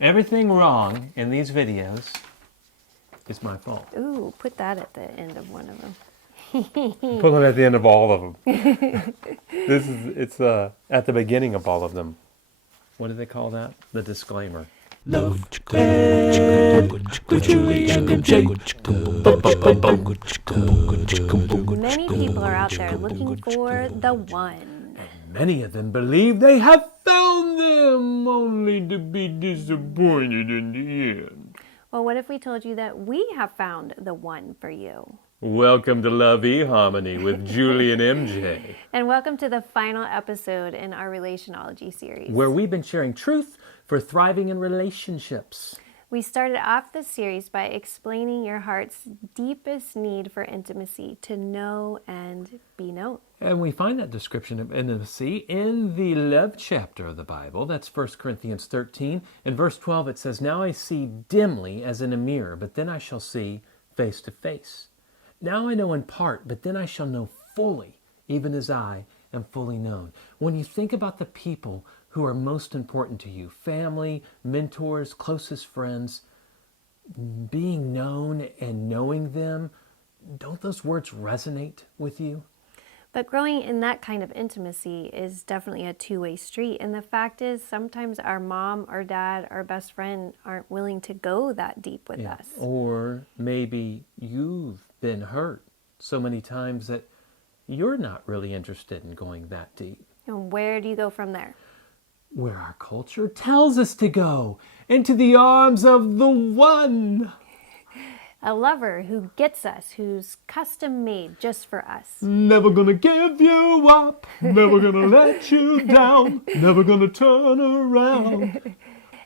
Everything wrong in these videos is my fault. Ooh, put that at the end of one of them. Put it at the end of all of them. It's at the beginning of all of them. What do they call that? The disclaimer. Love Ed with Julie and MJ. Many people are out there looking for the one. Many of them believe they have found them, only to be disappointed in the end. Well, what if we told you that we have found the one for you? Welcome to Love eHarmony with Julie and MJ, And welcome to the final episode in our Relationology series. where we've been sharing truth for thriving in relationships. We started off this series by explaining your heart's deepest need for intimacy, to know and be known. And we find that description of intimacy in the love chapter of the Bible. That's 1 Corinthians 13. In verse 12 it says, "Now I see dimly as in a mirror, but then I shall see face to face. Now I know in part, but then I shall know fully, even as I am fully known." When you think about the people who are most important to you, family, mentors, closest friends, being known and knowing them, don't those words resonate with you? But growing in that kind of intimacy is definitely a two-way street. And the fact is, sometimes our mom, our dad, our best friend aren't willing to go that deep with us. Or maybe you've been hurt so many times that you're not really interested in going that deep. And where do you go from there? Where our culture tells us to go, into the arms of the one. A lover who gets us, who's custom made just for us. Never gonna give you up, never gonna let you down, never gonna turn around.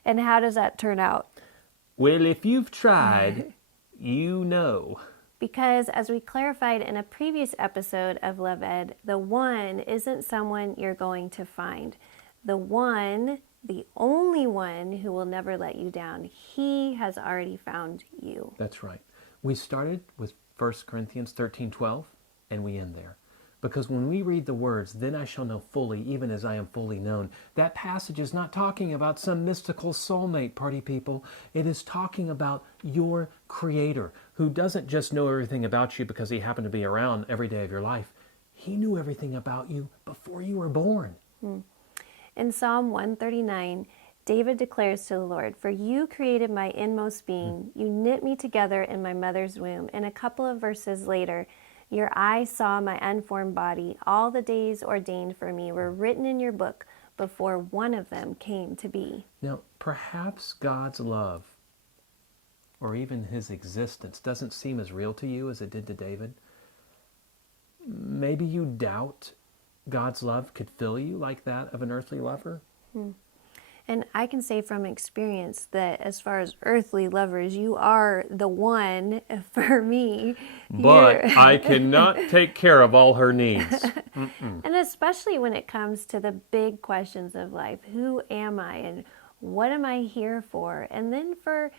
And how does that turn out? Well, if you've tried, you know. Because as we clarified in a previous episode of Love Ed, the one isn't someone you're going to find. The one, the only one who will never let you down, he has already found you. That's right. We started with 1 Corinthians 13:12, and we end there. Because when we read the words, "Then I shall know fully, even as I am fully known," that passage is not talking about some mystical soulmate, party people. It is talking about your Creator, who doesn't just know everything about you because he happened to be around every day of your life. He knew everything about you before you were born. In Psalm 139, David declares to the Lord, "For you created my inmost being. You knit me together in my mother's womb." And a couple of verses later, "Your eye saw my unformed body. All the days ordained for me were written in your book before one of them came to be." Now, perhaps God's love, or even his existence, doesn't seem as real to you as it did to David. Maybe you doubt God's love could fill you like that of an earthly lover. And I can say from experience that as far as earthly lovers, you are the one for me. But You're- I cannot take care of all her needs. And especially when it comes to the big questions of life. Who am I and what am I here for? And then for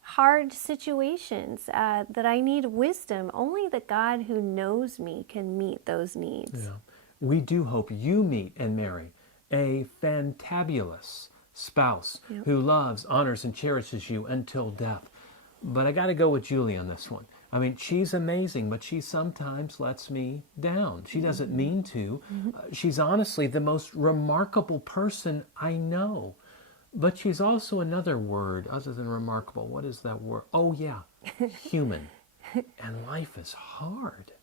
hard situations that I need wisdom, only the God who knows me can meet those needs. Yeah. We do hope you meet and marry a fantabulous spouse who loves, honors, and cherishes you until death. But I got to go with Julie on this one. I mean, she's amazing, but she sometimes lets me down. She doesn't mean to. She's honestly the most remarkable person I know. But she's also another word other than remarkable. What is that word? Oh, yeah, human. And life is hard.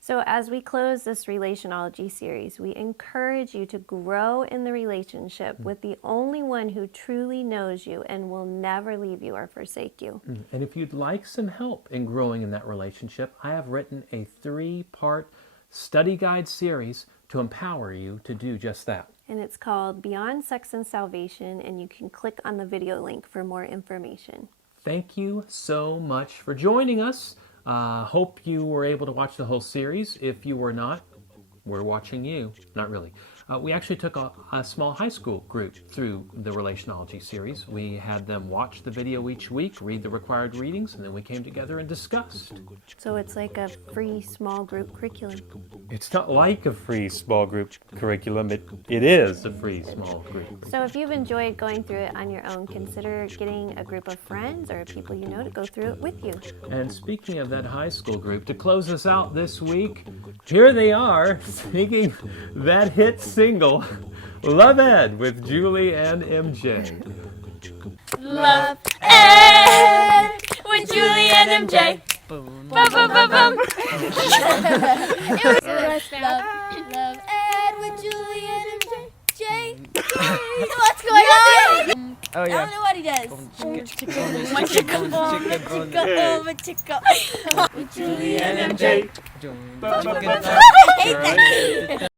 So as we close this Relationology series, we encourage you to grow in the relationship with the only one who truly knows you and will never leave you or forsake you. And if you'd like some help in growing in that relationship, I have written a 3-part study guide series to empower you to do just that. And it's called Beyond Sex and Salvation, and you can click on the video link for more information. Thank you so much for joining us. Hope you were able to watch the whole series. If you were not, we're watching you. Not really. We actually took a small high school group through the Relationology series. We had them watch the video each week, read the required readings, and then we came together and discussed. So it's like a free small group curriculum. It's not like a free small group curriculum, it is a free small group. So if you've enjoyed going through it on your own, consider getting a group of friends or people you know to go through it with you. And speaking of that high school group, to close us out this week, here they are singing that hit single, Love Ed, with Julie and MJ. Love Ed with Julie and MJ. Boom, boom, boom, boom. Love Ed with Julie and MJ. What's going on? Oh yeah. I don't know what he does. With Julie and MJ. Boom. I hate that.